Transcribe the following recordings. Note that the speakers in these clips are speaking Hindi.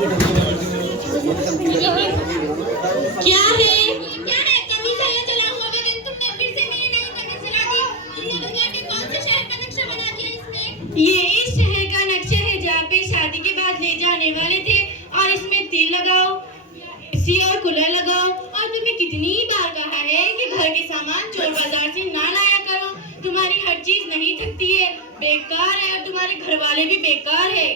क्या है? क्या है? कभी चला चला हुआ बदन तुमने फिर से मेरी नई कमर चला दी। तुमने दुनिया के कौन से शहर का नक्शा बना दिया इसमें? ये इस शहर का नक्शा है जहाँ पे शादी के बाद ले जाने वाले थे। और इसमें तेल लगाओ, एसी और कूलर लगाओ। और तुम्हें कितनी बार कहा है कि घर के सामान चोर बाजार से ना लाया करो। तुम्हारी हर चीज नहीं थकती है, बेकार है, और तुम्हारे घर वाले भी बेकार है।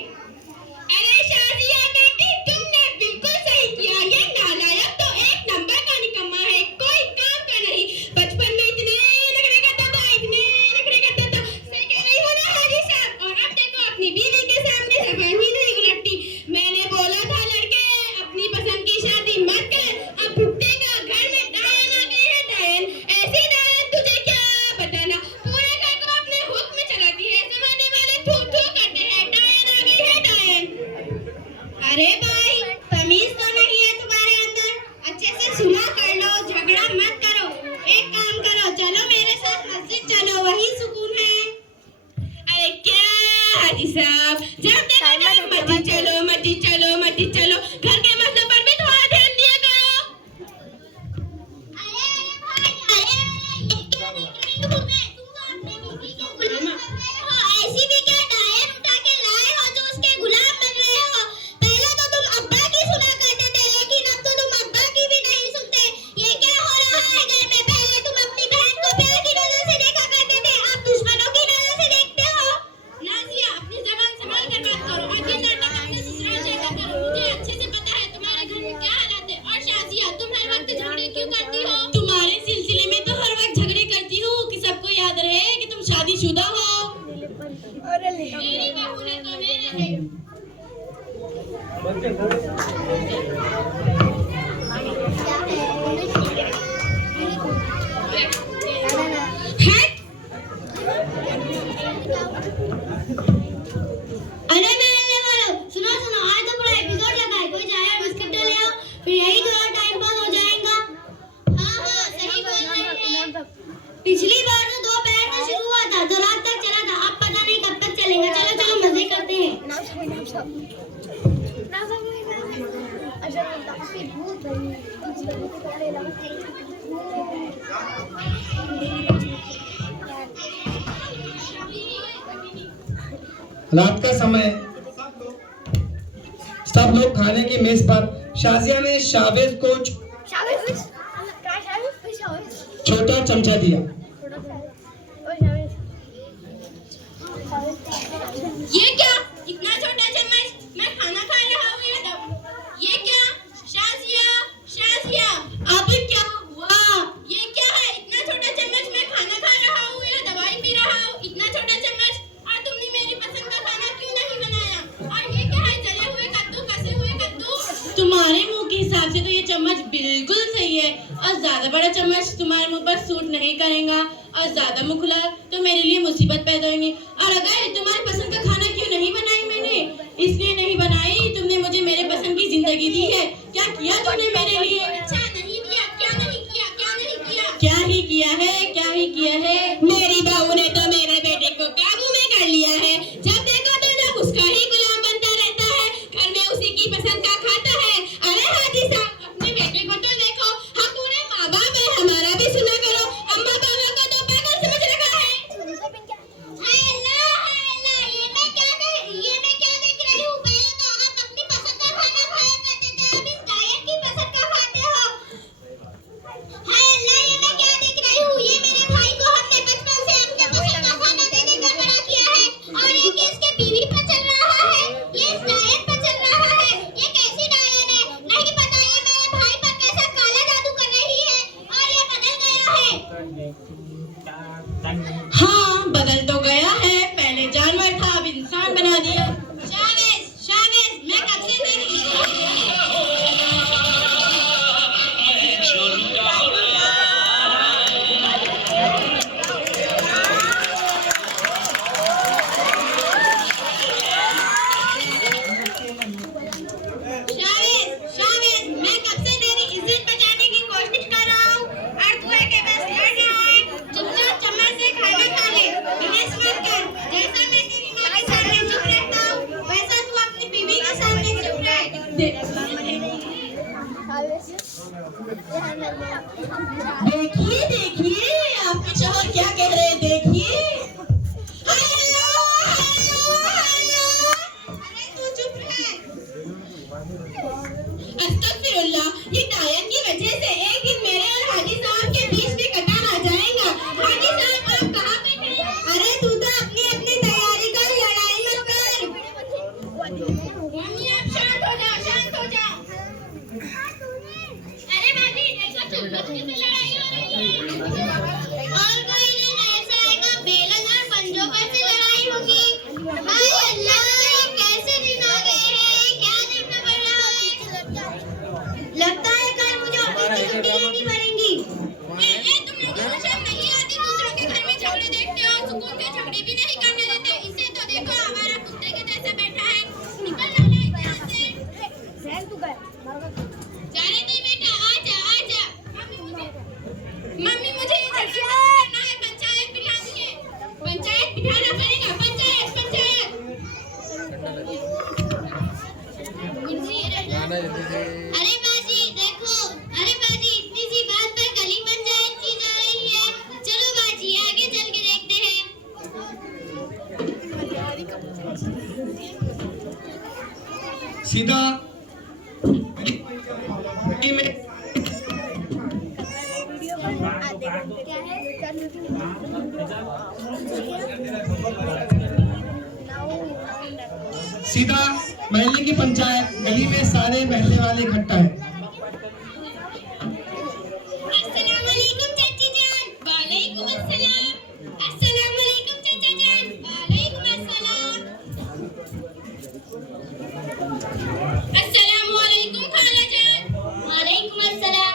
अरे शाजिया बेटी, तुमने बिल्कुल सही किया। ये नालायक तो एक नंबर का निकम्मा है, कोई काम का नहीं। बचपन में इतने नखरे करता था, इतने नखरे करता था। सही कह रही हो ना हाजी साहब? और अब देखो अपनी बीवी के सामने ज़बान ही नहीं उलटती। मैंने बोला था लड़के, अपनी पसंद की शादी मत कर। अब भुगतेगा, घर में डायन आ गए हैं। डायन, ऐसी डायन तुझे क्या बताना, पूरे घर को अपने हुक्म में चलाती है। जमाने वाले थू थू करते हैं, डायन आ गई है डायन। अरे भाई, तमीज तो नहीं है तुम्हारे अंदर? अच्छे से सुना कर लो, झगड़ा मत करो। एक काम करो, चलो मेरे साथ मस्जिद चलो, वही सुकून है। अरे क्या हाजी साहब, जब देखो मस्जिद चलो, मस्जिद चलो, मस्जिद चलो। घर के मसलों पर भी थोड़ा ध्यान दिया करो। अरे भाई, अरे ये क्या देख रही हूँ मैं? तुम तो अपने बीवी के गुलाम बन रहे हो। ऐसी भी क्या डायन उठा के लाए हो जो उसके गुलाम बन रहे हो? पहले तो तुम अब्बा की सुना करते थे, लेकिन अब तो तुम अब्बा की भी नहीं सुनते। ये क्या हो रहा है घर में? पहले तुम अपनी बहन को प्यार की नजर से देखा करते थे, अब दुश्मनों की नजर से देखते हो। नाजिया, अपनी ज़बान संभाल कर बात करो। अभी नाटक अपने ससुराल जाकर करो। मुझे अच्छे से पता है तुम्हारे घर में क्या हालात है। और शाजिया, तुम हर वक्त झगड़े क्यों करती हो? तुम्हारे सिलसिले में तो हर वक्त झगड़े करती हूँ कि सबको याद रहे कि तुम शादीशुदा हो। मेरी बहू ने तो मेरे है। अरे मेरे वालों, सुनो सुनो, आज तो पूरा एपिसोड लगा है। कोई जाए और बिस्किट ले आओ, फिर यही थोड़ा टाइम पास हो जाएगा। हाँ हाँ, सही बोल रही है। पिछली बार तो दोपहर में शुरू हुआ था तो रात तक चला था, अब पता नहीं कब तक चलेगा। चलो चलो मजे करते हैं। रात का समय, सब लोग खाने की मेज पर। शाजिया ने शावेज को छोटा चमचा दिया। ये क्या? इतना छोटा चम्मच? मैं खाना खा रहा हूँ या दब? ये क्या? शाजिया, शाजिया, अब क्या हुआ? ये क्या है? इतना छोटा चम्मच? मैं खाना खा रहा हूँ या दवाई पी रहा हूँ? इतना छोटा चम्मच? और तुमने मेरी पसंद का खाना क्यों नहीं बनाया? और ये क्या है? जले हुए कद्दू, कसे हुए कद्दू? तुम्हारे मुंह के हिसाब से तो ये चम्मच बिल्कुल सही है, और ज्यादा बड़ा चम्मच तुम्हारे मुंह पर सूट नहीं करेगा, और ज्यादा मुंह खुला तो मेरे लिए मुसीबत पैदा होगी। और अगर तुम्हारी पसंद का खाना क्यों नहीं बनाई मैंने? इसलिए नहीं बनाई, तुमने मुझे मेरे पसंद की जिंदगी दी है। क्या किया तुमने मेरे लिए? अच्छा नहीं किया। क्या नहीं किया? क्या नहीं किया? क्या ही किया है? क्या ही किया है? मेरी बहू ने तो मेरे बेटे को काबू में कर लिया है। जब देखो तो जब उसका ही गुलाम बनता रहता है, घर में उसी की पसंद का खाता है। अरे हाजी साहब, अपने बेटे को तो देखो। हम पूरे माँ बाप है, हमारा भी सुना करो। अम्मा बाबा को तो पागल समझ रखा है। हाय अल्लाह, ये मैं क्या देख रही हूँ? पहले तो आप अपनी पसंद का खाना खाया करते थे, अब इस डायट की पसंद का खाते हो। हाय अल्लाह, ये मैं क्या देख रही हूँ? ये मेरे भाई को हमने बचपन से अपने पसंद का खाना दे देकर बड़ा किया है, और ये कि इसके बीवी पर चल रहा है, ये इस डायट पर चल रहा है। ये देखिए देखिए आपके शौहर क्या कह रहे हैं, देखिए। हेलो हेलो हेलो, अरे तू चुप रह। अस्तगफिरुल्लाह, ये टायर की वजह से एक दिन मेरे और हाजी साहब के बीच में कटान आ जाएगा। हाजी साहब आप कहाँ पे थे? अरे तू तो अपनी अपनी तैयारी कर, लड़ाई मत कर। मम्मी आप शांत हो जाओ, शांत हो जाओ। अरे बाजी देखो चुपके से लड़ाई हो रही है। और कोई दिन ऐसा आएगा बेलन और पंजों पर से लड़ाई होगी। हाय अल्लाह, कैसे दिन आ गए हैं, क्या देखना पड़ रहा है। लगता है कल मुझे ऑफिस की छुट्टी लेनी पड़ेगी। तुम लोगों को शर्म नहीं आती? दूसरों के घर में झगड़े देखते हो, सुकून से झगड़े भी नहीं करने देते। इसे तो देखो हमारा कुत्ते के जैसा बैठा है। निकल ना यहाँ से। जाने दे बेटा, आजा आजा। मम्मी मुझे इधर करना है, पंचायत बिठा दिए। पंचायत बिठाना पड़ेगा, पंचायत पंचायत। अरे बाजी देखो, अरे बाजी इतनी सी बात पर गली पंचायत की जा रही है। चलो बाजी आगे चल के देखते हैं। सीधा में सीधा महल्ले की पंचायत, गली में सारे महल्ले वाले इकट्ठा है। अस्सलाम वालेकुम चाची जान। वालेकुम अस्सलाम। अस्सलाम वालेकुम चाचा जान। वालेकुम अस्सलाम। अस्सलाम वालेकुम खाला जान। वालेकुम अस्सलाम।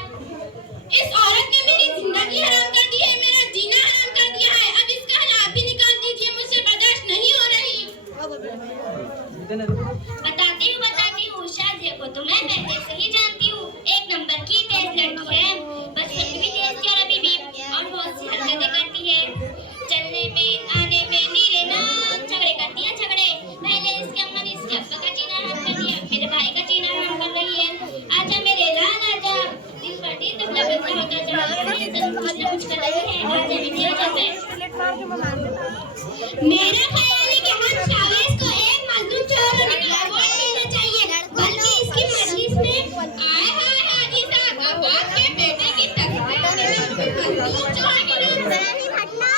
इस औरत ने मेरी जिंदगी हराम कर दी है, मेरा जीना हराम कर दिया है। अब इसका हलाल भी निकाल दीजिए, मुझसे बर्दाश्त नहीं हो रही। बताती हूँ शाजिया को तो मैं पहले से ही जानती हूँ। एक नंबर की तेज लड़की है, बस खुद भी तेज है अभी भी, और बहुत सी हरकतें करती है। चलने में आने में नीरे नाम झगड़े करती है, झगड़े। पहले इसके अम्मा ने इसके अब्बा का जीना हराम कर दिया, मेरे भाई का जीना हराम कर रही है। आजा मेरे लाल आजा, दिन पर दिन दुबला पतला होता जा रहा है, कुछ न कुछ कर रही है। आजा बेटी आजा। मेरा ख्याल है कि हम शावेज को एक मजलूम चोर होने की अवार्ड देना चाहिए, बल्कि इसकी मजलिस में आए हाय हाजी साहब, अब आपके बेटे की तकरीर में मजलूम चोर के नाम से नहीं हटना।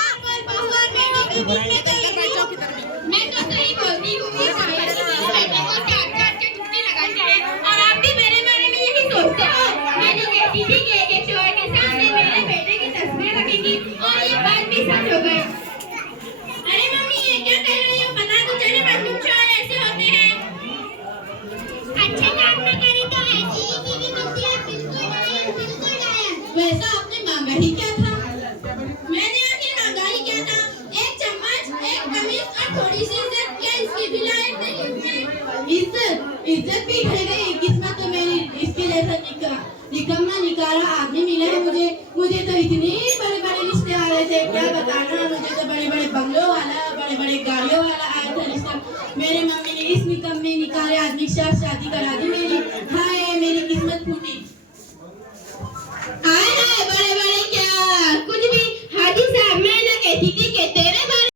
मैं तो सही बोलती हूँ, ये शायर की मेरे बेटे को काट काट के टुकड़े लगाते हैं, और आप भी मेरे बारे में यही सोचते हो। मैं तो कहती थी कि एक चोर के सामने मेरे बेटे की तस्वीर रखेंगी, और ये बात भी सच हो गई। अरे मम्मी ये क्या कर रही हो, बता दो चले मजलूम चोर ऐसे होते हैं। अच्छे काम न करी तो ऐसी ही बीवी बनती है। बिल्कुल लायक, बिल्कुल लायक। वैसा आपने मांगा ही क्या था? मैंने आखिर मांगा ही क्या था? एक चम्मच, एक कमीज और थोड़ी सी इज्जत। क्या इसकी भी लायक नहीं हूँ मैं? इज्जत इज्जत भी घट गई। किस्मत तो मेरी इसके जैसा निकम्मा निकारा आदमी मिला है मुझे। मुझे तो इतने बड़े बड़े रिश्ते आ रहे थे, क्या बताना। मुझे तो बड़े बड़े बंगलों वाला, बड़े बड़े गाड़ियों वाला आया था रिश्ता। मेरे मम्मी ने इस निकम्मे निकाले आदमी के साथ शादी करा दी मेरी। हाय मेरी किस्मत फूटी।